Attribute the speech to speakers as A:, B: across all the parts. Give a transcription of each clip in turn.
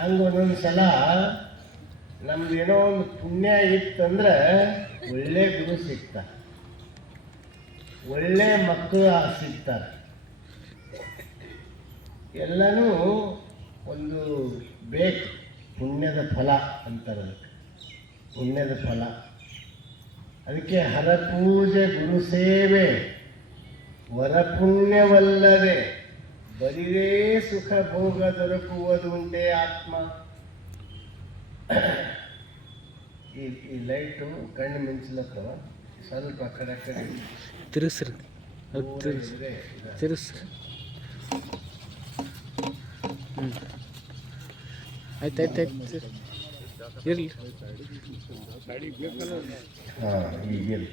A: ಹಂಗೆ ಒಂದೊಂದು ಸಲ ನಮ್ದು ಏನೋ ಒಂದು ಪುಣ್ಯ ಇತ್ತಂದ್ರೆ ಒಳ್ಳೆ ಗುರು ಸಿಕ್ತ ಒಳ್ಳೆ ಮಕ್ಕಳು ಸಿಗ್ತಾರೆ. ಎಲ್ಲನೂ ಒಂದು ಬೇಕು, ಪುಣ್ಯದ ಫಲ ಅಂತಾರೆ ಅದಕ್ಕೆ. ಪುಣ್ಯದ ಫಲ. ಅದಕ್ಕೆ ಹರಪೂಜೆ ಗುರು ಸೇವೆ. ವರಪುಣ್ಯವಲ್ಲದೆ. ಬರಿದೇ ಸುಖ ಭೋಗ ದೊರಕುವುದುಂಟೆ ಆತ್ಮ ಈ ಈ ಲೈಟು ಕಣ್ಣು ಮಿಂಚಲತ್ತವ ಸ್ವಲ್ಪ ಆ ಕಡೆ ಆ ಕಡೆ
B: ತಿರುಗಿಸ್ರಿ ಅದು
A: ದೂರ
B: ತಿರುಗಿಸ್
A: ಇದ್ರೆ ಇದು.
B: ತಿರುಗಿಸ್ರಿ ಹ್ಞೂ ಆಯ್ತು ಆಯ್ತು ಆಯ್ತು ಇರಲಿ
A: ಹಾಂ ಈಗಿಲ್ಲ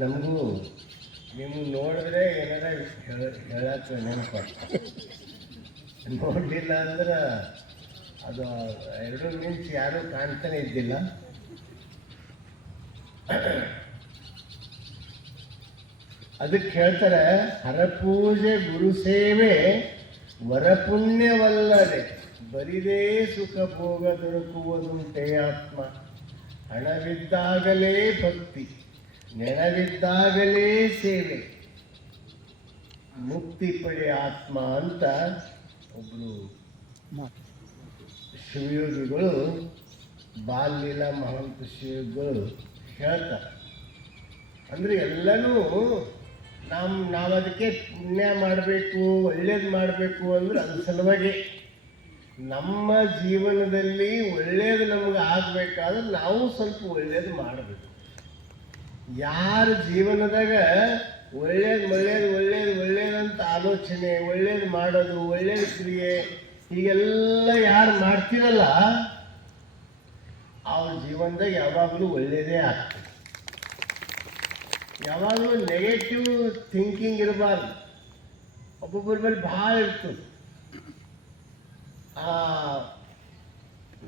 A: ನಮಗೂ ನೀವು ನೋಡಿದ್ರೆ ಏನಾರ ಹೇಳಕ್ಕೆ ನೆನಪು ನೋಡಲಿಲ್ಲ ಅಂದ್ರೆ ಅದು ಎರಡು ಮಿಂಚ್ ಯಾರೂ ಕಾಣ್ತಾನೆ ಇದ್ದಿಲ್ಲ. ಅದಕ್ಕೆ ಹೇಳ್ತಾರೆ, ಹರಪೂಜೆ ಗುರು ಸೇವೆ ವರಪುಣ್ಯವಲ್ಲದೆ ಬರಿದೇ ಸುಖ ಭೋಗ ದೊರಕುವುದುಂಟೇ ಆತ್ಮ. ಹಣವಿದ್ದಾಗಲೇ ಭಕ್ತಿ. ನೆನವಿದ್ದಾಗಲೇ ಸೇವೆ. ಮುಕ್ತಿ ಪಡೆ ಆತ್ಮ ಅಂತ ಒಬ್ಬರು ಶಿವಯೋಗಿಗಳು ಬಾಲ್ಯಲ ಮಹಂತ ಶಿವಯೋಗಿಗಳು ಹೇಳ್ತಾರೆ. ಅಂದರೆ ಎಲ್ಲನೂ ನಮ್ಮ ನಾವು ಅದಕ್ಕೆ ಪುಣ್ಯ ಮಾಡಬೇಕು, ಒಳ್ಳೇದು ಮಾಡಬೇಕು ಅಂದ್ರೆ ಅದ್ರ ಸಲುವಾಗಿ ನಮ್ಮ ಜೀವನದಲ್ಲಿ ಒಳ್ಳೇದು ನಮ್ಗೆ ಆಗಬೇಕಾದ್ರೆ ನಾವು ಸ್ವಲ್ಪ ಒಳ್ಳೇದು ಮಾಡಬೇಕು. ಯಾರ ಜೀವನದಾಗ ಒಳ್ಳೇದು ಒಳ್ಳೇದು ಒಳ್ಳೇದು ಒಳ್ಳೇದಂತ ಆಲೋಚನೆ, ಒಳ್ಳೇದು ಮಾಡೋದು, ಒಳ್ಳೇದು ಕ್ರಿಯೆ, ಹೀಗೆಲ್ಲ ಯಾರು ಮಾಡ್ತೀರಲ್ಲ, ಅವ್ರ ಜೀವನದಾಗ ಯಾವಾಗಲೂ ಒಳ್ಳೇದೇ ಆಗ್ತದೆ. ಯಾವಾಗಲೂ ನೆಗೆಟಿವ್ ಥಿಂಕಿಂಗ್ ಇರಬಾರ್ದು. ಒಬ್ಬೊಬ್ಬರ ಮೇಲೆ ಭಾಳ ಇರ್ತದೆ. ಆ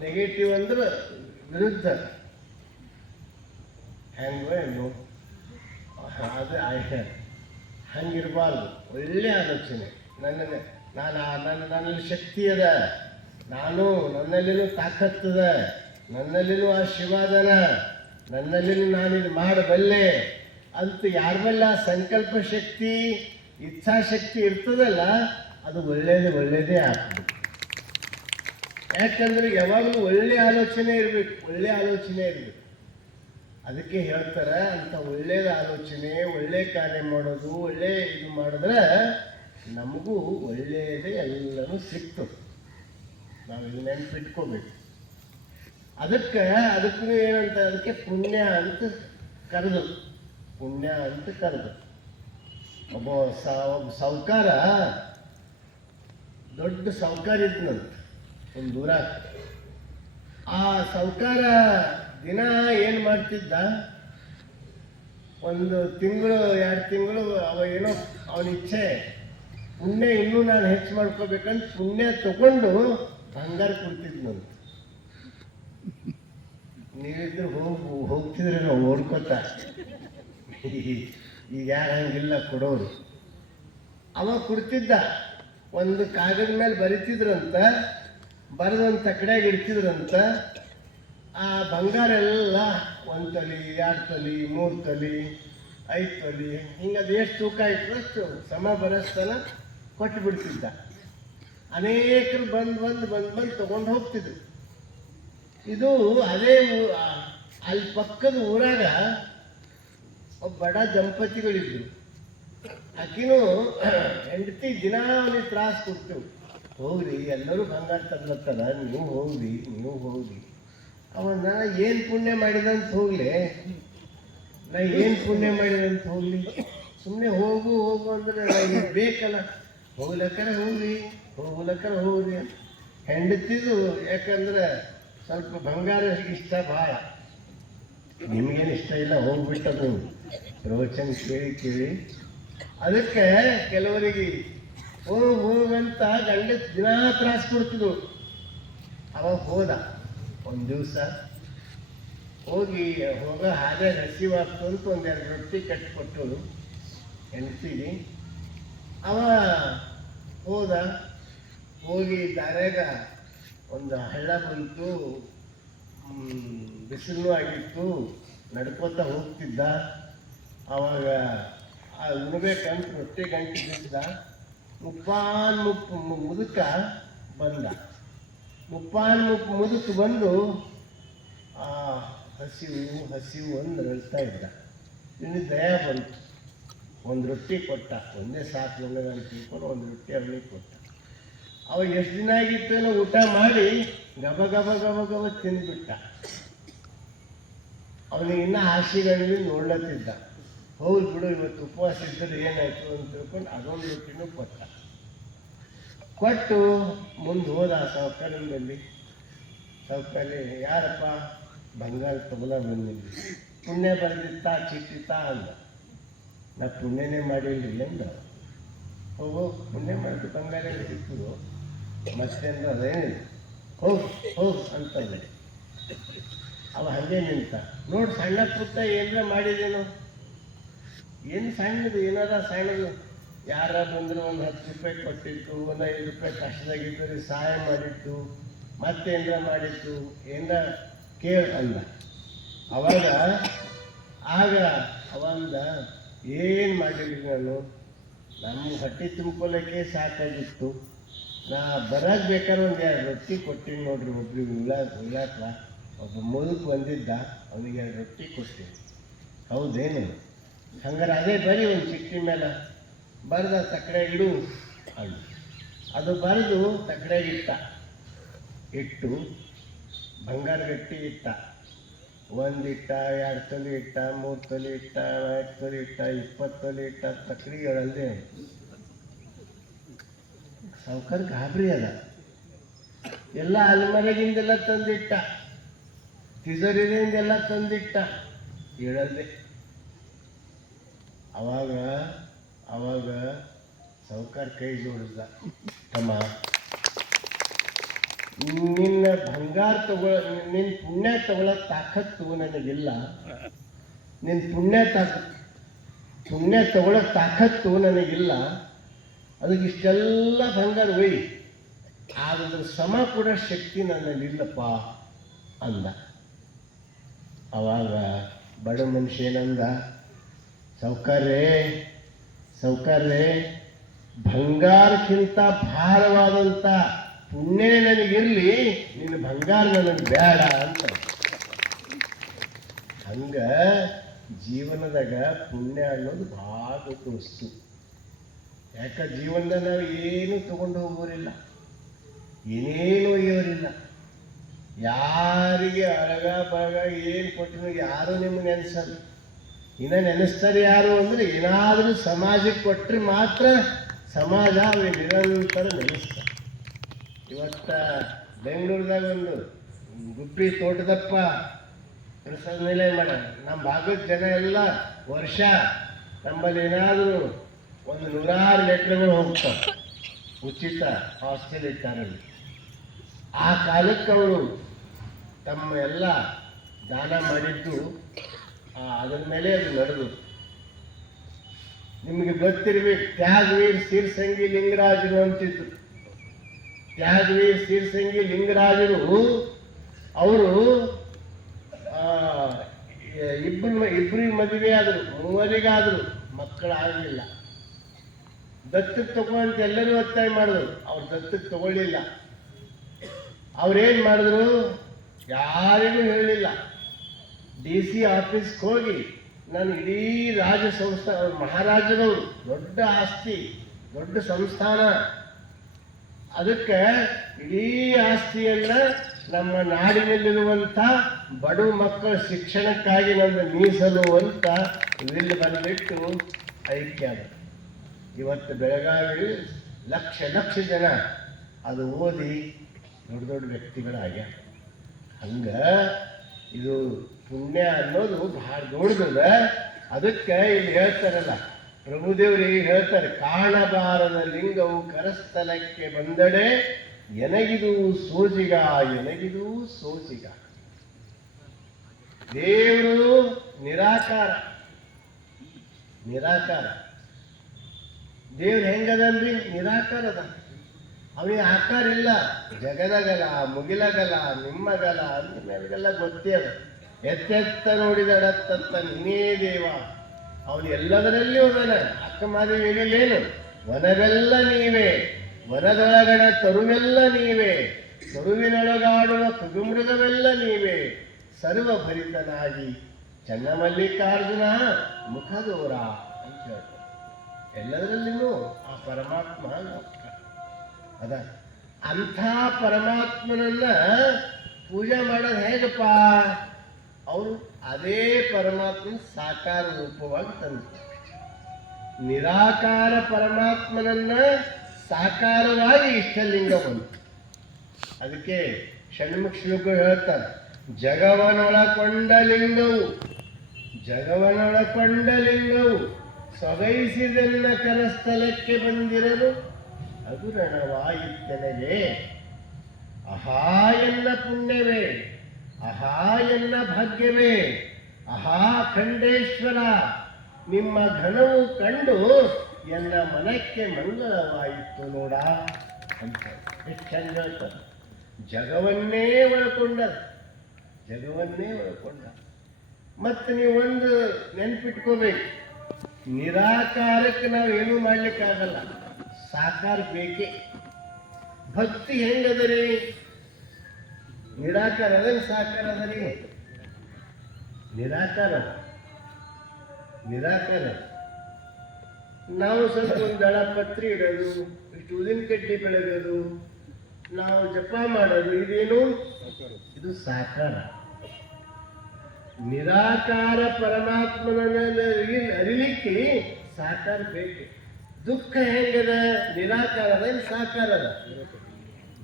A: ನೆಗೆಟಿವ್ ಅಂದ್ರೆ ವಿರುದ್ಧ. ಹೆಂಗೋ ಏನು ಅದು ಆಯ್ತು ಹಂಗಿರಬಾರ್ದು. ಒಳ್ಳೆ ಆಲೋಚನೆ. ನನ್ನ ನಾನು, ನನ್ನ, ನನ್ನಲ್ಲಿ ಶಕ್ತಿ ಅದ ನಾನು ನನ್ನಲ್ಲಿನೂ ತಾಕತ್ತದ ನನ್ನಲ್ಲಿನೂ ಆ ಶಿವಾದನ ನನ್ನಲ್ಲಿನೂ ನಾನು ಇದು ಮಾಡಬಲ್ಲೆ. ಅಂತ ಯಾರ ಮೇಲೆ ಆ ಸಂಕಲ್ಪ ಶಕ್ತಿ, ಇಚ್ಛಾಶಕ್ತಿ ಇರ್ತದಲ್ಲ, ಅದು ಒಳ್ಳೇದು, ಒಳ್ಳೇದೇ ಆಗ್ತದೆ. ಯಾಕಂದ್ರೆ ಯಾವಾಗಲೂ ಒಳ್ಳೆ ಆಲೋಚನೆ ಇರಬೇಕು. ಒಳ್ಳೆ ಆಲೋಚನೆ ಇರಬೇಕು. ಅದಕ್ಕೆ ಹೇಳ್ತಾರೆ ಅಂತ ಒಳ್ಳೇದ ಆಲೋಚನೆ, ಒಳ್ಳೆ ಕಾರ್ಯ ಮಾಡೋದು, ಒಳ್ಳೆ ಇದು ಮಾಡಿದ್ರೆ ನಮಗೂ ಒಳ್ಳೆಯದೇ ಎಲ್ಲನೂ ಸಿಕ್ತು. ನಾವು ಇಲ್ಲಿ ನೆನ್ಪಿಟ್ಕೋಬೇಕು. ಅದಕ್ಕೆ ಅದಕ್ಕೂ ಏನಂತ ಅದಕ್ಕೆ ಪುಣ್ಯ ಅಂತ ಕರೆದು, ಪುಣ್ಯ ಅಂತ ಕರೆದು. ಒಬ್ಬ ಒಬ್ಬ ಸಾವುಕಾರ, ದೊಡ್ಡ ಸಾವುಕಾರ ಇದ್ನಂತ, ಒಂದು ದೂರ ಆ ಸಾವುಕಾರ ದಿನ ಏನು ಮಾಡ್ತಿದ್ದ? ಒಂದು ತಿಂಗಳು, ಎರಡು ತಿಂಗಳು, ಅವ ಏನೋ ಅವನ ಇಚ್ಛೆ. ಪುಣ್ಯ ಇನ್ನೂ ನಾನು ಹೆಚ್ಚು ಮಾಡ್ಕೋಬೇಕಂತ ಪುಣ್ಯ ತಗೊಂಡು ಬಂಗಾರ ಕೊಡ್ತಿದ್ನಂತ ನೀವಿದ್ರೆ ಹೋಗಿ, ಹೋಗ್ತಿದ್ರೆ ನಾವು ಓಡ್ಕೋತ ಈಗ ಯಾರು ಹಂಗಿಲ್ಲ ಕೊಡೋರು. ಅವ ಕೊಡ್ತಿದ್ದ. ಒಂದು ಕಾಗದ ಮೇಲೆ ಬರಿತಿದ್ರಂತ ಬರೆದೊಂದು ಕಡೆಗೆ ಇಡ್ತಿದ್ರಂತ. ಆ ಬಂಗಾರ ಎಲ್ಲ ಒಂದು ತಲಿ ಎರಡು ತಲಿ ಮೂರು ತಲಿ ಐದು ತಲಿ ಹಿಂಗೆ ಅದು ಎಷ್ಟು ತೂಕ ಇತ್ತು ಅಷ್ಟು ಸಮ ಬರೋಸ್ತನ ಕೊಟ್ಟು ಬಿಡ್ತಿದ್ದ ಅನೇಕರು ಬಂದು ಬಂದು ಬಂದು ಬಂದು ತೊಗೊಂಡು ಹೋಗ್ತಿದ್ರು. ಇದು ಅದೇ ಅಲ್ಲಿ ಪಕ್ಕದ ಊರಾಗ ಒಬ್ಬ ಬಡ ದಂಪತಿಗಳಿದ್ರು. ಆಕಿನೂ ಹೆಂಡತಿ ದಿನ ಅವನಿಗೆ ತ್ರಾಸು ಕೊಡ್ತೇವೆ ಹೋಗ್ರಿ, ಎಲ್ಲರೂ ಬಂಗಾರ ತಗ್ಲತ್ತದ ನೀವು ಹೋಗ್ರಿ ನೀವು ಹೋಗ್ರಿ. ಅವನ ಏನು ಪುಣ್ಯ ಮಾಡಿದಂತ ಹೋಗ್ಲಿ. ನಾ ಏನು ಪುಣ್ಯ ಮಾಡಿದಂತ ಹೋಗ್ಲಿ. ಸುಮ್ಮನೆ ಹೋಗು ಹೋಗು ಅಂದ್ರೆ ನನಗೆ ಬೇಕಲ್ಲ. ಹೋಗ್ಲಕ್ಕರ ಹೋಗ್ರಿ ಹೋಗ್ಲಕ್ಕರ ಹೋಗ್ರಿ ಹೆಂಡತಿದು, ಯಾಕಂದ್ರೆ ಸ್ವಲ್ಪ ಬಂಗಾರ ಇಷ್ಟ ಭಾಳ. ನಿಮ್ಗೇನು ಇಷ್ಟ ಇಲ್ಲ ಹೋಗ್ಬಿಟ್ಟದು ಪ್ರವಚನ ಕೇಳಿ ಕೇಳಿ. ಅದಕ್ಕೆ ಕೆಲವರಿಗೆ, ಹೋಗ್ ಹೋಗಂತ ಗಂಡ ದಿನ ತ್ರಾಸ ಕೊಡ್ತಿದ್ರು. ಅವಾಗ ಹೋದ. ಒಂದು ದಿವಸ ಹೋಗಿ, ಹೋಗೋ ಹಾಗೆ ಹಸಿವಾಗ್ತು ಅಂತ ಒಂದೆರಡು ರೊಟ್ಟಿ ಕಟ್ಟಿಕೊಟ್ಟು ಹೆಂಡತಿಗೆ ಅವ ಹೋದ, ಹೋಗಿ ದಾರ್ಯಾಗ ಒಂದು ಹಳ್ಳ ಬಂತು ಬಿಸಿಲು ಆಗಿತ್ತು, ನಡ್ಕೋತ ಹೋಗ್ತಿದ್ದ. ಅವಾಗ ಆ ಉಣ್ಬೇಕಂತ ರೊಟ್ಟಿ ಗಂಟೆ ಬಿಸಿದ ಮುಪ್ಪಾನ್ ಮುಪ್ ಮುದುಕ ಬಂದ. ಮುಪ್ಪಾನ್ ಮುಪ್ ಮುದುಕ ಬಂದು, ಆ, ಹಸಿವು ಹಸಿವು ಅಂತ ಹೇಳ್ತಾ ಇದ್ದ. ನಿನ್ನ ದಯ ಬಂತು. ಒಂದು ರೊಟ್ಟಿ ಕೊಟ್ಟ. ಒಂದೇ ಸಾಕು ಅಂತ ತಿಳ್ಕೊಂಡು ಒಂದು ರೊಟ್ಟಿ ಅವನಿಗೆ ಕೊಟ್ಟ. ಅವಾಗ ಎಷ್ಟು ದಿನ ಆಗಿತ್ತೇನೋ ಊಟ ಮಾಡಿ ಗಬ ಗಬ ಗಬ ಗಬ ತಿಂದ್ಬಿಟ್ಟ. ಅವನಿಗೆ ಇನ್ನೂ ಹಾಸಿಗಳಿಗೆ ನೋಡ್ಲತ್ತಿದ್ದ. ಹೌದು ಬಿಡು, ಇವತ್ತು ಉಪವಾಸ ಇದ್ದರೆ ಏನಾಯ್ತು ಅಂತ ತಿಳ್ಕೊಂಡು ಅದೊಂದು ರೊಟ್ಟಿನೂ ಕೊಟ್ಟ. ಕೊಟ್ಟು ಮುಂದೆ ಹೋದ ಸಾವುಕಾರನಲ್ಲಿ ಸೌಕರ್ಯ ಯಾರಪ್ಪ? ಬಂಗಾರ ತಗೊಳ ಬಂದಿಲ್ಲ ಪುಣ್ಯ ಬಂದಿತ್ತ ಚಿಟ್ಟಿತ್ತ ಅಂದ. ನಾ ಪುಣ್ಯನೇ ಮಾಡಿಲ್ಲ ಅಂದ. ಹೋಗು, ಪುಣ್ಯ ಮಾಡಿದ್ದು ಬಂಗಾರ ಸಿಕ್ಕು ಮತ್ತೆ ಅಂದ್ರೆ ಅದೇನಿಲ್ಲ ಹೋಗು ಅಂತ ಅಂತಂದೆ ಅವ ಹಾಗೆ ನಿಂತ. ನೋಡಿ ಸಣ್ಣ ಪುಟ್ಟ ಏನರ ಮಾಡಿದೇನು? ಏನು ಸಣ್ಣದು? ಏನಾರ ಸಣ್ಣದು? ಯಾರ ಬಂದ್ರು ಒಂದು ಹತ್ತು ರೂಪಾಯಿ ಕೊಟ್ಟಿತ್ತು, ಒಂದು ಐದು ರೂಪಾಯಿ ಕಷ್ಟದಾಗಿದ್ದರೆ ಸಹಾಯ ಮಾಡಿತ್ತು ಮತ್ತೇನರ ಮಾಡಿತ್ತು ಏನರ ಕೇಳ ಅಲ್ಲ. ಅವಾಗ, ಆಗ ಅವಂದ ಏನು ಮಾಡಿದ್ರಿ ನಾನು, ನಮ್ಮ ಹೊಟ್ಟೆ ತುಂಬಿಕೊಳ್ಳೋಕ್ಕೆ ಸಾಕಾಗಿತ್ತು. ನಾ ಬರೋದು ಬೇಕಾದ್ರೆ ಒಂದು ಎರಡು ರೊಟ್ಟಿ ಕೊಟ್ಟಿನಿ ನೋಡ್ರಿ ಒಬ್ರಿಗೆ ಉಳ್ಳಾ ಉಳ್ಳಾಕ ಒಬ್ಬ ಮುದುಕ್ ಬಂದಿದ್ದ, ಅವನಿಗೆ ಎರಡು ರೊಟ್ಟಿ ಕೊಟ್ಟೆ. ಹೌದೇನು? ಹಂಗಾರೆ ಅದೇ ಬರೀ ಒಂದು ಚಿಟ್ಟಿ ಮೇಲೆ. ಬರೆದ ತಕ್ಕಡೆ ಇಡು. ಅಳು ಅದು ಬರೆದು ತಕ್ಕಡೆ ಇಟ್ಟ. ಇಟ್ಟು ಬಂಗಾರ ಗಟ್ಟಿ ಇಟ್ಟ. ಒಂದಿಟ್ಟ ಎರಡು ತೊಲಿ ಇಟ್ಟ, ಮೂರು ತೊಲಿ ಇಟ್ಟ ನಾಲ್ಕು ತೊಲಿ ಇಟ್ಟ, ಇಪ್ಪತ್ತು ತೊಲಿ ಇಟ್ಟ ತಕ್ಕಡಿಗಳಲ್ಲದೆ ಸಾವುಕಾರ ಗಾಬರಿ ಅದ. ಎಲ್ಲ ಅಲ್ಮನೆಗಿಂದೆಲ್ಲ ತಂದಿಟ್ಟ. ತಿಜೋರಿಯಿಂದೆಲ್ಲ ತಂದಿಟ್ಟ. ಹೇಳಲ್ದೆ ಅವಾಗ ಅವಾಗ ಸಾವುಕಾರ ಕೈ ಜೋಡಿಸ್ದ, ತಮ್ಮ, ನಿನ್ನ ಬಂಗಾರ ತಗೊಳ ನಿನ್ನ ಪುಣ್ಯ ತಗೊಳಕ್ ತಾಕತ್ತು ನನಗಿಲ್ಲ. ನಿನ್ನ ಪುಣ್ಯ ತಾಕ, ಪುಣ್ಯ ತಗೊಳ್ಳೋ ತಾಕತ್ತು ನನಗಿಲ್ಲ. ಅದಕ್ಕೆ ಇಷ್ಟೆಲ್ಲ ಬಂಗಾರ ಒಯ್ಯಿ ಆದ್ರೆ ಸಮ ಕೂಡ ಶಕ್ತಿ ನನ್ನಲ್ಲಿಲ್ಲಪ್ಪ ಅಂದ. ಅವಾಗ ಬಡ ಮನುಷ್ಯ ಏನಂದ, ಸೌಕರ್ಯ ಸೌಕರ್ಯ ಬಂಗಾರಕ್ಕಿಂತ ಭಾರವಾದಂಥ ಪುಣ್ಯ ನನಗಿರಲಿ, ನಿನ್ನ ಬಂಗಾರ ನನಗೆ ಬೇಡ ಅಂತ. ಹಂಗ ಜೀವನದಾಗ ಪುಣ್ಯ ಅನ್ನೋದು ಭಾಳ ವಸ್ತು. ಯಾಕ ಜೀವನದಾಗ ನಾವು ಏನು ತಗೊಂಡು ಹೋಗೋರಿಲ್ಲ, ಏನೇನು ಒಯ್ಯೋರಿಲ್ಲ. ಯಾರಿಗೆ ಅರಗ, ಬರಗ ಏನು ಕೊಟ್ಟರು ಯಾರೂ ನಿಮ್ಗೆ ನೆನೆಸಲ್ಲ. ಇನ್ನ ನೆನೆಸ್ತಾರೆ ಯಾರು ಅಂದ್ರೆ ಏನಾದರೂ ಸಮಾಜಕ್ಕೆ ಕೊಟ್ಟರೆ ಮಾತ್ರ ಸಮಾಜ ಅವ್ರಿಗೆ ನಿರಂತರ ನೆನೆಸ್ತಾರೆ. ಇವತ್ತ ಬೆಂಗಳೂರದಾಗ ಒಂದು ಗುಬ್ಬಿ ತೋಟದಪ್ಪ ಪ್ರಸಾದ ನಿಲಯ ಮಾಡ. ನಮ್ಮ ಭಾಗದ ಜನ ಎಲ್ಲ ವರ್ಷ ನಮ್ಮಲ್ಲಿ ಏನಾದರೂ ಒಂದು ನೂರಾರು ಲೆಟ್ರ್ಗಳು ಹೋಗ್ತಾವೆ ಉಚಿತ ಹಾಸ್ಟೆಲ್ ಇಟ್ಟಾರಲ್ಲಿ ಆ ಕಾಲಕ್ಕೆ ಅವರು ತಮ್ಮ ಎಲ್ಲ ದಾನ ಮಾಡಿದ್ದು ಅದರ ಮೇಲೆ ಅದು ನಡೆದು. ನಿಮಗೆ ಗೊತ್ತಿರ್ಬೇಕು ತ್ಯಾಗವೀರ್ ಸೀರ್ಸಂಗಿ ಲಿಂಗರಾಜರು ಅಂತಿದ್ರು. ತ್ಯಾಗವೀರ್ ಸೀರ್ಸಂಗಿ ಲಿಂಗರಾಜರು, ಅವರು ಇಬ್ಬರು ಇಬ್ಬರಿಗೆ ಮದುವೆ ಆದರು, ಮೂವರಿಗಾದರು, ಮಕ್ಕಳಾಗಲಿಲ್ಲ. ದತ್ತಕ್ಕೆ ತಗೋ ಅಂತ ಎಲ್ಲರೂ ಒತ್ತಾಯ ಮಾಡಿದ್ರು, ಅವ್ರು ದತ್ತಕ್ಕೆ ತಗೊಳ್ಳಿಲ್ಲ. ಅವ್ರೇನು ಮಾಡಿದ್ರು? ಯಾರಿಗೂ ಹೇಳಲಿಲ್ಲ ಡಿ ಸಿ ಆಫೀಸ್ಗೆ ಹೋಗಿ ನಾನು ಇಡೀ ರಾಜ ಸಂಸ್ಥಾ ಮಹಾರಾಜರವರು ದೊಡ್ಡ ಆಸ್ತಿ, ದೊಡ್ಡ ಸಂಸ್ಥಾನ. ಅದಕ್ಕೆ ಇಡೀ ಆಸ್ತಿಯನ್ನ ನಮ್ಮ ನಾಡಿನಲ್ಲಿರುವಂಥ ಬಡ ಮಕ್ಕಳ ಶಿಕ್ಷಣಕ್ಕಾಗಿ ನನ್ನ ಮೀಸಲು ಅಂತ ಇಲ್ಲಿ ಬಂದಿಟ್ಟು ಐಕ್ಯ ಇವತ್ತು ಬೆಳಗಾವಿ ಲಕ್ಷ ಲಕ್ಷ ಜನ ಅದು ಓದಿ ದೊಡ್ಡ ದೊಡ್ಡ ವ್ಯಕ್ತಿಗಳಾಗ್ಯ ಹಂಗ ಇದು ಪುಣ್ಯ ಅನ್ನೋದು ಬಹಳ ದೊಡ್ಡದ. ಅದಕ್ಕೆ ಇಲ್ಲಿ ಹೇಳ್ತಾರಲ್ಲ ಪ್ರಭುದೇವರಿಗೆ ಹೇಳ್ತಾರೆ, ಕಾಣಬಾರದ ಲಿಂಗವು ಕರಸ್ಥಲಕ್ಕೆ ಬಂದಡೆ, ಎನಗಿದು ಸೋಜಿಗ ಎನಗಿದು ಸೋಜಿಗ. ದೇವರು ನಿರಾಕಾರ. ನಿರಾಕಾರ. ದೇವ್ರು ಹೆಂಗದನ್ರಿ ನಿರಾಕಾರದ. ಅವನಿಗೆ ಆಕಾರ ಇಲ್ಲ. ಜಗದಗಲ, ಮುಗಿಲಗಲ, ನಿಮ್ಮಗಲ ಅಂದ್ರೆ ಮೇಲೆಲ್ಲ ಗೊತ್ತೇ ಅದ. ಎತ್ತೆತ್ತ ನೋಡಿದಡತ್ತತ್ತ ನೀನೇ ದೇವ. ಅವನು ಎಲ್ಲದರಲ್ಲಿ ವನ ಅಕ್ಕ ಮಾದೇವಿಯಲ್ಲೇನು ವನವೆಲ್ಲ ನೀವೇ. ವನದೊಳಗಡ ತರುವೆಲ್ಲ ನೀವೇ. ತರುವಿನೊಳಗಾಡುವ ಕುಗುಮೃಗವೆಲ್ಲ ನೀವೇ. ಸರ್ವಭರಿತನಾಗಿ ಚನ್ನಮಲ್ಲಿಕಾರ್ಜುನ ಮುಖದೋರ ಅಂತ ಹೇಳ್ತಾರೆ. ಎಲ್ಲದರಲ್ಲಿನೂ ಆ ಪರಮಾತ್ಮ. ಅದ. ಅಂಥ ಪರಮಾತ್ಮನನ್ನ ಪೂಜೆ ಮಾಡೋದು ಹೇಗಪ್ಪ? ಅವರು ಅದೇ ಪರಮಾತ್ಮನ ಸಾಕಾರ ರೂಪವಾಗಿ ತಂದರು ನಿರಾಕಾರ ಪರಮಾತ್ಮನನ್ನ ಸಾಕಾರವಾಗಿ ಇಷ್ಟಲಿಂಗ ಬಂತು. ಅದಕ್ಕೆ ಷಣ್ಮುಖ ಶ್ಲೋಕ ಹೇಳ್ತಾರೆ ಜಗವನೊಳಕೊಂಡ ಲಿಂಗವು ಜಗವನೊಳಕೊಂಡ ಲಿಂಗವು ಕರಸ್ಥಲಕ್ಕೆ ಬಂದಿರಲು ಅದು ರಣವಾಯಿತೆನಗೆ ಅಹಾ ಎನ್ನ ಪುಣ್ಯವೇ. ಅಹಾ ಎಲ್ಲ ಭಾಗ್ಯವೇ. ಅಹಾ ಖಂಡೇಶ್ವರ, ನಿಮ್ಮ ಘನವು ಕಂಡು ಎಲ್ಲ ಮನಕ್ಕೆ ಮಂಗಳವಾಯಿತು ನೋಡ. ಅಂತ ಜಗವನ್ನೇ ಒಳಕೊಂಡ ಜಗವನ್ನೇ ಒಳಕೊಂಡ. ಮತ್ತೆ ನೀವು ಒಂದು ನೆನ್ಪಿಟ್ಕೋಬೇಕು. ನಿರಾಕಾರಕ್ಕೆ ನಾವು ಏನೂ ಮಾಡ್ಲಿಕ್ಕಾಗಲ್ಲ. ಸಾಕಾರ ಬೇಕೇ. ಭಕ್ತಿ ಹೆಂಗದರಿ? ನಿರಾಕಾರ ಅದೇ ಸಾಕಾರ ಅದರಿ ನಿರಾಕಾರ. ನಿರಾಕಾರ. ನಾವು ಸ್ವಲ್ಪ ಒಂದು ದಳ ಪತ್ರಿ ಇಡೋದು, ಇಷ್ಟು ಉದಿನ ಕಡ್ಡಿ ಬೆಳೆಯೋದು, ನಾವು ಜಪ ಮಾಡೋದು, ಇದೇನು? ಇದು ಸಾಕಾರ. ನಿರಾಕಾರ ಪರಮಾತ್ಮನ ಅರಿಲಿಕ್ಕೆ ಸಾಕಾರ ಬೇಕು. ದುಃಖ ಹೆಂಗದ? ನಿರಾಕಾರ ಸಾಕಾರದ ಅದ.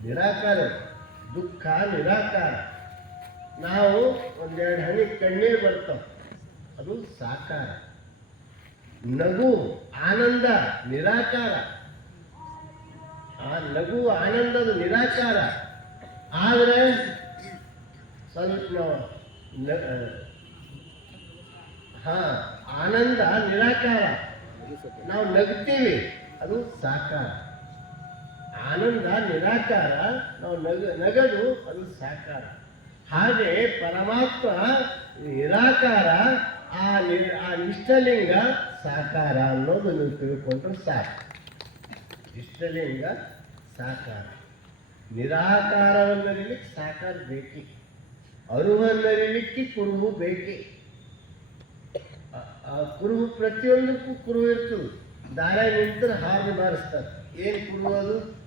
A: ನಿರಾಕಾರ. ದುಃಖ, ನಿರಾಕಾರ. ನಾವು ಒಂದೆರಡು ಹನಿ ಕಣ್ಣೀರು ಬರ್ತಾವ. ಅದು ಸಾಕಾರ. ನಗು ಆನಂದ, ನಿರಾಕಾರ. ಆ ನಗು ಆನಂದದ ನಿರಾಕಾರ. ಆದರೆ ಸ್ವಲ್ಪ ಹಾ, ಆನಂದ, ನಿರಾಕಾರ. ನಾವು ನಗ್ತೀವಿ, ಅದು ಸಾಕಾರ. ಆನಂದ ನಿರಾಕಾರ. ನಾವು ನಗ ನಗದು, ಅದು ಸಾಕಾರ. ಹಾಗೆ ಪರಮಾತ್ಮ ನಿರಾಕಾರ, ಆ ನಿ ಆ ಇಷ್ಟಲಿಂಗ ಸಾಕಾರ ಅನ್ನೋದು ನೀವು ತಿಳ್ಕೊಂಡ್ರೆ ಸಾಕು. ಇಷ್ಟಲಿಂಗ ಸಾಕಾರ. ನಿರಾಕಾರವನ್ನರಿಲಿಕ್ಕೆ ಸಾಕಾರ ಬೇಕಿ. ಅರುವನ್ನರಿಲಿಕ್ಕೆ ಕುರುಹು ಬೇಕೇ. ಕುರುಹು ಪ್ರತಿಯೊಂದಕ್ಕೂ ಕುರುಹು ಇರ್ತದೆ. ದಾರ ನಿಂತರೆ ಹಾಗೆ ಬಾರಿಸ್ತಾರೆ. ಏನು ಕುರುಹು ಅದು?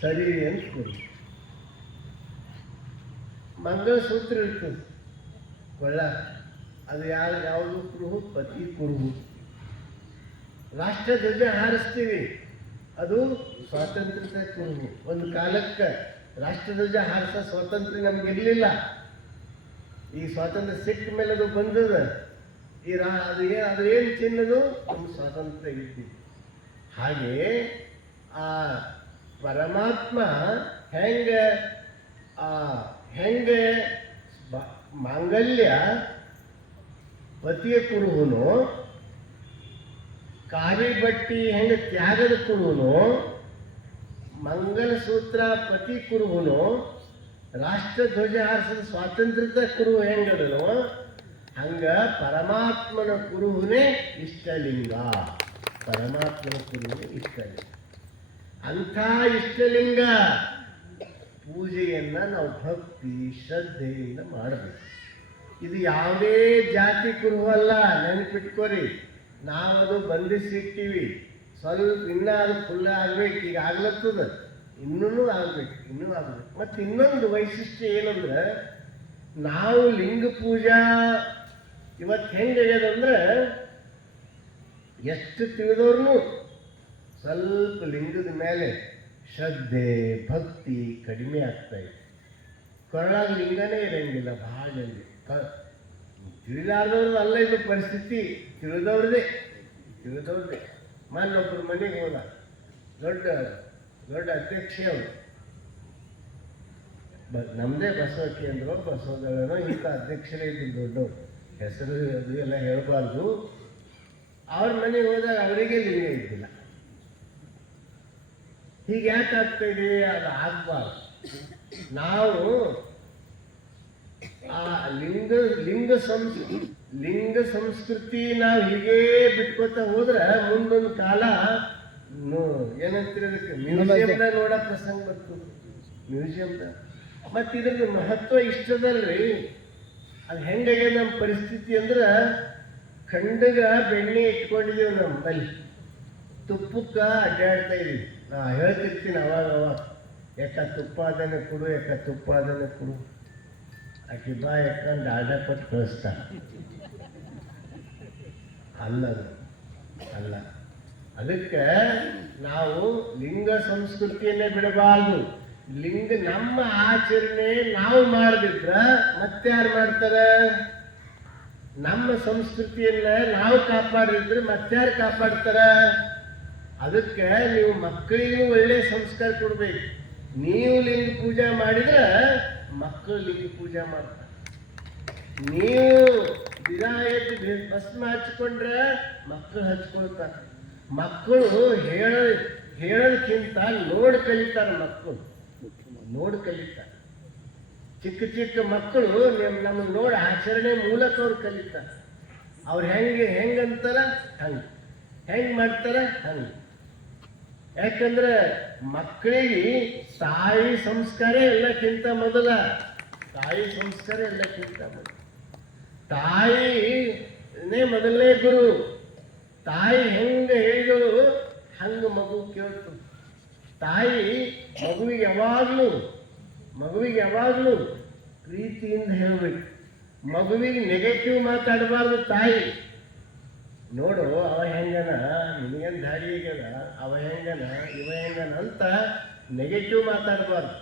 A: ಸರಿ ಅಂತ ಮಂಗಳ ಸೂತ್ರ ಇರ್ತದೆ. ಕೊಳ್ಳ ಅದು ಯಾರು ಯಾವುದು ಕುರುಹು? ಪತಿ ಕುರುಹು. ರಾಷ್ಟ್ರಧ್ವಜ ಹಾರಿಸ್ತೀವಿ. ಅದು ಸ್ವಾತಂತ್ರ್ಯದ ಕುರುಹು. ಒಂದು ಕಾಲಕ್ಕೆ ರಾಷ್ಟ್ರಧ್ವಜ ಹಾರಿಸೋ ಸ್ವಾತಂತ್ರ್ಯ ನಮ್ಗೆ ಇರಲಿಲ್ಲ. ಈ ಸ್ವಾತಂತ್ರ್ಯ ಸಿಕ್ಕ ಮೇಲೆ ಅದು ಬಂದದ. ಈ ರಾ, ಅದು ಏನು ಅದು ಏನು ಚಿನ್ನದು? ಸ್ವಾತಂತ್ರ್ಯ ಇತ್ತು. ಹಾಗೆ ಆ ಪರಮಾತ್ಮ ಹೆಂಗೆ, ಆ ಹೆಂಗೆ ಮಾಂಗಲ್ಯ ಪತಿಯ ಕುರುಹುನು ಕಾವಿ ಬಟ್ಟಿ ಹೆಂಗೆ ತ್ಯಾಗದ ಕುರುಹುನು ಮಂಗಲಸೂತ್ರ ಪತಿ ಕುರುಹುನು ರಾಷ್ಟ್ರಧ್ವಜ ಹಾರಿಸಿದ ಸ್ವಾತಂತ್ರ್ಯದ ಕುರುಹು ಹೆಂಗದನು, ಹಂಗ ಪರಮಾತ್ಮನ ಕುರುಹುನೇ ಇಷ್ಟಲಿಂಗ. ಪರಮಾತ್ಮನ ಕುರುಹು ಇಷ್ಟಲಿಂಗ. ಅಂಥ ಇಷ್ಟಲಿಂಗ ಪೂಜೆಯನ್ನು ನಾವು ಭಕ್ತಿ ಶ್ರದ್ಧೆಯಿಂದ ಮಾಡಬೇಕು. ಇದು ಯಾವುದೇ ಜಾತಿ ಕುರುಹಲ್ಲ, ನೆನಪಿಟ್ಕೋರಿ. ನಾವದು ಬಂಧಿಸಿಟ್ಟಿವಿ. ಸ್ವಲ್ಪ ಇನ್ನೂ ಅದು ಫುಲ್ ಆಗ್ಬೇಕು, ಈಗ ಆಗ್ಲತ್ತದ. ಇನ್ನೂ ಆಗ್ಬೇಕು ಇನ್ನೂ ಆಗ್ಬೇಕು. ಮತ್ತು ಇನ್ನೊಂದು ವೈಶಿಷ್ಟ್ಯ ಏನಂದ್ರೆ, ನಾವು ಲಿಂಗ ಪೂಜಾ ಇವತ್ತು ಹೆಂಗಾಗ್ಯದಂದ್ರೆ ಎಷ್ಟು ತಿಳಿದವ್ರು ಸ್ವಲ್ಪ ಲಿಂಗದ ಮೇಲೆ ಶ್ರದ್ಧೆ, ಭಕ್ತಿ ಕಡಿಮೆ ಆಗ್ತಾ ಇದೆ. ಕೊರಳಾಗ ಲಿಂಗನೇ ಇರಂಗಿಲ್ಲ, ಭಾಳ ಕ- ತಿಳಿಲಾರ್ದವ್ರದ್ದು ಅಲ್ಲ ಇದು ಪರಿಸ್ಥಿತಿ. ತಿಳಿದವ್ರದೇ ತಿಳಿದವ್ರದೇ. ಮನೊಬ್ಬರು ಮನೆಗೆ ಹೋದ, ದೊಡ್ಡ ದೊಡ್ಡ ಅಧ್ಯಕ್ಷೆ ಅವರು. ಬ ನಮ್ಮದೇ ಬಸವಕ್ಕೆ ಅಂದ್ರು ಇಂಥ ಅಧ್ಯಕ್ಷರೇ ಇದ್ದು ದೊಡ್ಡ ಹೆಸರು ಅದು ಎಲ್ಲ ಹೇಳಬಾರ್ದು. ಅವ್ರ ಮನೆಗೆ ಹೋದಾಗ ಅವರಿಗೆ ಲಿಂಗ ಇದ್ದಿಲ್ಲ. ಹೀಗೆ ಯಾಕೆ ಅದು ಆಗ್ಬಾರ್ದು. ನಾವು ಆ ಲಿಂಗ ಲಿಂಗ ಸಂಸ್, ಲಿಂಗ ಸಂಸ್ಕೃತಿ ನಾವು ಹೀಗೆ ಬಿಟ್ಕೋತಾ ಹೋದ್ರೆ ಮುಂದೊಂದು ಕಾಲ ಏನಂತೀರಿ ಮ್ಯೂಸಿಯಂನ ನೋಡ ಪ್ರಸಂಗ ಬರ್ತದೆ ಮ್ಯೂಸಿಯಂದ. ಮತ್ತೆ ಇದ್ರದ್ದು ಮಹತ್ವ ಇಷ್ಟದಲ್ರಿ. ಅದು ಹೆಂಗಾಗ್ಯದ ನಮ್ಮ ಪರಿಸ್ಥಿತಿ ಅಂದ್ರೆ ಖಂಡಗ ಬೆಣ್ಣೆ ಇಟ್ಕೊಂಡಿದ್ದೀವಿ ನಮ್ಮಲ್ಲಿ ತುಪ್ಪಕ್ಕೆ ಅಡ್ಡಾಡ್ತಾ ಇದ್ದೀವಿ. ನಾ ಹೇಳ್ತಿರ್ತೀನಿ ಅವಾಗ ಅವಾಗ ಯಾಕ ತುಪ್ಪ ಅದನ್ನೇ ಕೊಡು ಯಾಕ ತುಪ್ಪ ಅದನ್ನೇ ಕೊಡು. ಆಕೆ ಬಾ ಯಾಕಂದು ಆರ್ಡರ್ ಕೊಟ್ಟು ಕಳಿಸ್ತಾ. ಅಲ್ಲ ಅಲ್ಲ. ಅದಕ್ಕೆ ನಾವು ಲಿಂಗ ಸಂಸ್ಕೃತಿಯನ್ನೇ ಬಿಡಬಾರ್ದು. ಲಿಂಗ ನಮ್ಮ ಆಚರಣೆ ನಾವು ಮಾಡದಿದ್ರ ಮತ್ತಾರು ಮಾಡ್ತಾರೆ? ನಮ್ಮ ಸಂಸ್ಕೃತಿಯನ್ನ ನಾವು ಕಾಪಾಡಿದ್ರೆ ಮತ್ತಾರು ಕಾಪಾಡ್ತಾರ? ಅದಕ್ಕೆ ನೀವು ಮಕ್ಕಳಿಗೂ ಒಳ್ಳೆ ಸಂಸ್ಕಾರ ಕೊಡ್ಬೇಕು. ನೀವು ಲಿಂಗ ಪೂಜೆ ಮಾಡಿದ್ರೆ ಮಕ್ಕಳು ಲಿಂಗ ಪೂಜೆ ಮಾಡ್ತಾರೆ. ನೀವು ದಿನ ಎದ್ದು ಭಸ್ಮ ಹಚ್ಕೊಂಡ್ರೆ ಮಕ್ಕಳು ಹಚ್ಕೊಳ್ತಾರೆ. ಮಕ್ಕಳು ಹೇಳ, ಹೇಳೋದಕ್ಕಿಂತ ನೋಡಿ ಕಲಿತಾರೆ ಮಕ್ಕಳು. ನೋಡಿ ಕಲಿತಾರೆ. ಚಿಕ್ಕ ಚಿಕ್ಕ ಮಕ್ಕಳು ನಿಮ್- ನಮ್ಮನ್ನ ನೋಡಿ ಆಚರಣೆ ಮೂಲಕ ಅವ್ರು ಕಲಿತಾರೆ. ಅವ್ರು ಹೆಂಗೆ, ಹೆಂಗಂತಾರ ಹಂಗೆ. ಹೆಂಗೆ ಮಾಡ್ತಾರ ಹಂಗೆ. ಯಾಕಂದ್ರೆ ಮಕ್ಕಳಿಗೆ ತಾಯಿ ಸಂಸ್ಕಾರ ಎಲ್ಲಕ್ಕಿಂತ ಮೊದಲ. ತಾಯಿ ಸಂಸ್ಕಾರ ಎಲ್ಲಕ್ಕಿಂತ ಮೊದಲು. ತಾಯಿನೇ ಮೊದಲನೇ ಗುರು. ತಾಯಿ ಹೆಂಗೆ ಹೇಳಿದಳು ಹಂಗೆ ಮಗು ಕೇಳ್ತು. ತಾಯಿ ಮಗುವಿಗೆ ಯಾವಾಗಲೂ ಮಗುವಿಗೆ ಯಾವಾಗಲೂ ಪ್ರೀತಿಯಿಂದ ಹೇಳಬೇಕು. ಮಗುವಿಗೆ ನೆಗೆಟಿವ್ ಮಾತಾಡಬಾರ್ದು ತಾಯಿ. ನೋಡು ಅವ ಹೆಂಗನ ನಿನಗೇನು ದಾರಿ ಆಗ್ಯದ? ಅವ ಹೆಂಗನ ಇವ ಹೆಂಗನ ಅಂತ ನೆಗೆಟಿವ್ ಮಾತಾಡಬಾರ್ದು.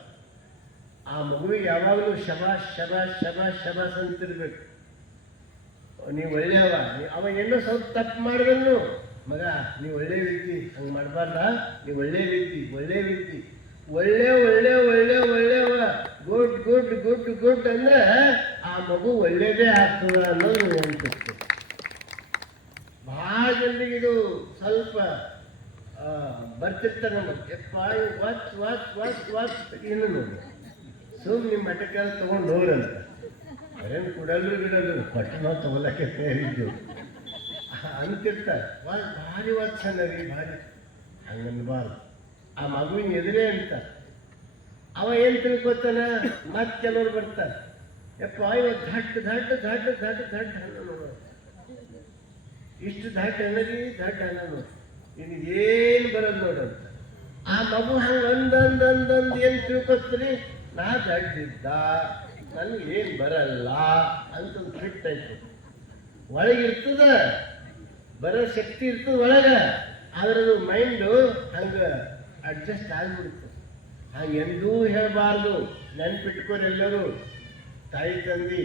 A: ಆ ಮಗುವಿಗೆ ಯಾವಾಗಲೂ ಶಬಾಷ್ ಶಬಾಷ್ ಶಬಾಷ್ ಶಬಾಷ್ ಸಂತಿರ್ಬೇಕು. ನೀವು ಒಳ್ಳೆಯವ ಅವ ಏನೋ ಸ್ವಲ್ಪ ತಪ್ಪು ಮಾಡಿದನು ಮಗ, ನೀವು ಒಳ್ಳೆ ವ್ಯಕ್ತಿ, ಹಂಗೆ ಮಾಡಬಾರ್ದ? ನೀವು ಒಳ್ಳೆ ವ್ಯಕ್ತಿ ಒಳ್ಳೆ ವ್ಯಕ್ತಿ. ಒಳ್ಳೆ ಒಳ್ಳೆ ಒಳ್ಳೆ, ಒಳ್ಳೆಯವ. ಗುಡ್ ಗುಡ್ ಗುಡ್ ಗುಡ್ ಅಂದ್ರೆ ಆ ಮಗು ಒಳ್ಳೇದೇ ಆಗ್ತದ ಅನ್ನೋದು ನೆನಪಿತ್ತು ಭಾಳ ಇದು ಸ್ವಲ್ಪ ಆ, ನಮಗೆ ಯಪ್ಪ ವಾಚ್ ವಾಚ್ ವಾಚ್ ವಾಚ್ ಏನು ನೋಡಿ. ಸುಮ್ಮನೆ ನಿಮ್ಮ ಮಠಕ್ಕೆಲ್ಲ ತೊಗೊಂಡು ಹೋಗ್ರಂತ. ಅದೇನು ಕುಡಲ್ರು ಗಿಡಲ್ರು ಪಟ್ಟಣ ನಾವು ಸೇರಿದ್ದು ಅಂತಿರ್ತಾರೆ ವಾ ಭಾರಿ ವಾಚ್ ರೀ ಭಾರಿ. ಹಂಗನ್ಬಾರ್ದು ಆ ಮಗುವಿನ ಎದುರೇ ಅಂತ. ಅವ ಏನು ತಿಳ್ಕೊತಾನ? ಮತ್ತೆ ಕೆಲವ್ರು ಬರ್ತಾರೆ. ಯಪ್ಪ ಇವತ್ತು ಧಟ್ ಧಟ್ ಧಟ್ ಧಟ್ ಧಟ್ ಇಷ್ಟು ದಾಟ ಅನ್ನಲಿ ದಾಟ ಅನ್ನ ನೋಡಿ. ನಿನಗೆ ಏನು ಬರೋದು ನೋಡು ಅಂತ. ಆ ಮಗು ಹಂಗೆ ಅಂದಂದ್ ಅಂದಂದ್ ಏನು ತಿಳ್ಕೊತ್ರಿ? ನಾ ದಡ್ಡಿದ್ದ ನನಗೆ ಏನು ಬರಲ್ಲ ಅಂತ ಒಂದು ಆಯ್ತು ಒಳಗಿರ್ತದ ಬರೋ ಶಕ್ತಿ ಇರ್ತದ ಒಳಗೆ ಆದ್ರೆ ಅದು ಮೈಂಡು ಹಂಗೆ ಅಡ್ಜಸ್ಟ್ ಆಗಿಬಿಡುತ್ತೆ ಹಂಗೆ ಎಂದೂ ಹೇಳಬಾರ್ದು ನೆನ್ಪಿಟ್ಕೋರಿ ಎಲ್ಲರೂ ತಾಯಿ, ತಂದಿ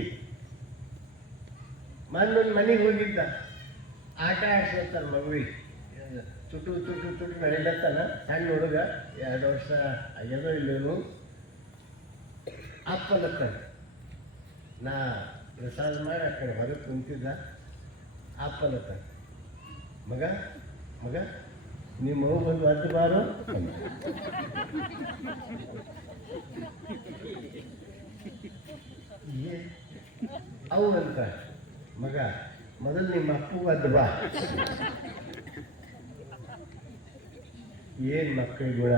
A: ಮೊನ್ನೊಂದು ಮನೆಗೆ ಹೋಗಿದ್ದ. ಆಟ ಆಡ್ಸ್ಕೊತಾರ ಮಗುವಿಗೆ ತುಟು ತುಟು ತುಟು ನಡೀಲತ್ತಾನ? ಸಣ್ಣ ಹುಡುಗ ಎರಡು ವರ್ಷ ಆಗ್ಯದೋ ಇಲ್ಲೇನು ಅಪ್ಪಲತ್ತಾನ ನಾ ಪ್ರಸಾದ ಮಾಡಿ ಆ ಕಡೆ ಹೊರಗೆ ಕುಂತಿದ್ದ. ಅಪ್ಪಲತ್ತಾನ ಮಗ ಮಗ ನಿಮ್ಮ ಮಗು ಬಂದು ಅದ್ದು ಬಾರು. ಅವು ಅಂತ ಮಗ ಮೊದಲು ನಿಮ್ಮ ಅಪ್ಪಗೂ ಅದ್ದು ಬಾ. ಏನ್ ಮಕ್ಕಳ ಗುಣ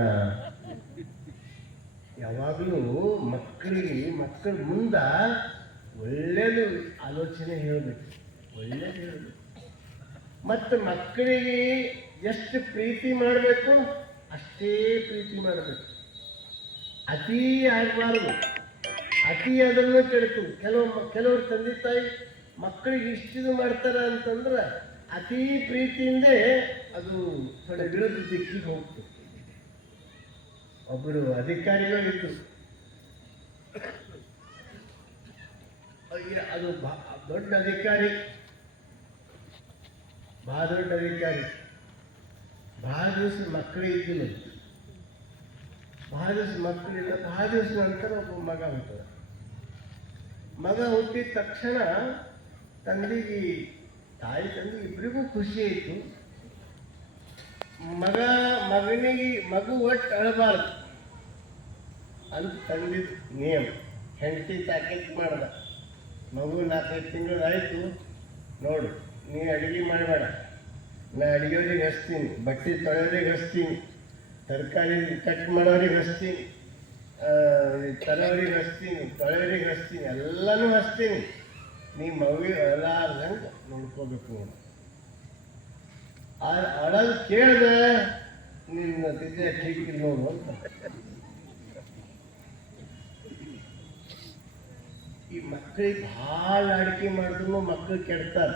A: ಯಾವಾಗಲೂ ಮಕ್ಕಳಿಗೆ ಮಕ್ಕಳ ಮುಂದ ಒಳ್ಳೇದು ಆಲೋಚನೆ ಹೇಳಬೇಕು. ಒಳ್ಳೇದು ಹೇಳಬೇಕು. ಮತ್ತು ಮಕ್ಕಳಿಗೆ ಎಷ್ಟು ಪ್ರೀತಿ ಮಾಡಬೇಕು, ಅಷ್ಟೇ ಪ್ರೀತಿ ಮಾಡಬೇಕು. ಅತಿ ಆಗಬಾರ್ದು. ಅತಿ ಅದನ್ನು ಕೆಡ್ತು ಕೆಲವು ಕೆಲವ್ರು ತಂದೆ ತಾಯಿ ಮಕ್ಕಳಿಗೆ ಇಷ್ಟಿದು ಮಾಡ್ತಾರ ಅಂತಂದ್ರೆ ಅತಿ ಪ್ರೀತಿಯಿಂದೇ ಅದು ಥೋಡೆ ವಿರುದ್ಧ ದಿಕ್ಕಿಗೆ ಹೋಗ್ತದೆ ಒಬ್ಬರು ಅಧಿಕಾರಿಗಳಿದ್ರು. ಅಯ್ಯ, ಅದು ದೊಡ್ಡ ಅಧಿಕಾರಿ. ಭಾಳ ದೊಡ್ಡ ಅಧಿಕಾರಿ. ಭಾಳ ದಿವಸ ಮಕ್ಕಳು ಇದ್ದಿಲ್ಲ ಭಾಳ ದಿವಸ ಮಕ್ಕಳಿಲ್ಲ ಭಾಳ ದಿವಸ ನಂತರ ಒಬ್ಬ ಮಗ ಹುಟ್ಟದ. ಮಗ ಹುಟ್ಟಿದ ತಕ್ಷಣ ತಂದೆಗೆ ತಾಯಿ ತಂದೆ ಇಬ್ಬರಿಗೂ ಖುಷಿ ಆಯಿತು. ಮಗ, ಮಗನಿಗೆ ಮಗು ಒಟ್ಟು ಅಳಬಾರ್ದು ಅಂತ ತಂದಿದ್ದು ನಿಯಮ. ಹೆಂಡತಿ ತಾಕೀತು ಮಾಡ್ದ. ಮಗು ನಾಲ್ಕೈದು ತಿಂಗಳು ಆಯಿತು. ನೋಡು, ನೀ ಅಡುಗೆ ಮಾಡಬೇಡ. ನಾ ಅಡುಗೆಯವ್ರಿಗೆ ಹಚ್ತೀನಿ, ಬಟ್ಟೆ ತೊಳೆಯೋರಿಗೆ ಹಚ್ತೀನಿ, ತರಕಾರಿ ಕಟ್ ಮಾಡೋರಿಗೆ ಹಚ್ತೀನಿ ತರೋರಿಗೆ ಹಚ್ತೀನಿ ತೊಳೆಯೋರಿಗೆ ಹಚ್ತೀನಿ, ಎಲ್ಲನೂ ಹಚ್ತೀನಿ. ನೀ ಮಗು ಅಳಲಾರ್ದಂಗೆ ನೋಡ್ಕೋಬೇಕು. ನೀನು ಅಳದು ಕೇಳಿದೆ ನಿನ್ನ ತಿದ್ದೆ ಠೀಕ್ ನೋಡು ಅಂತ. ಈ ಮಕ್ಕಳಿಗೆ ಭಾಳ ಅಡಿಕೆ ಮಾಡಿದ್ರು ಮಕ್ಕಳು ಕೆಡ್ತಾರೆ.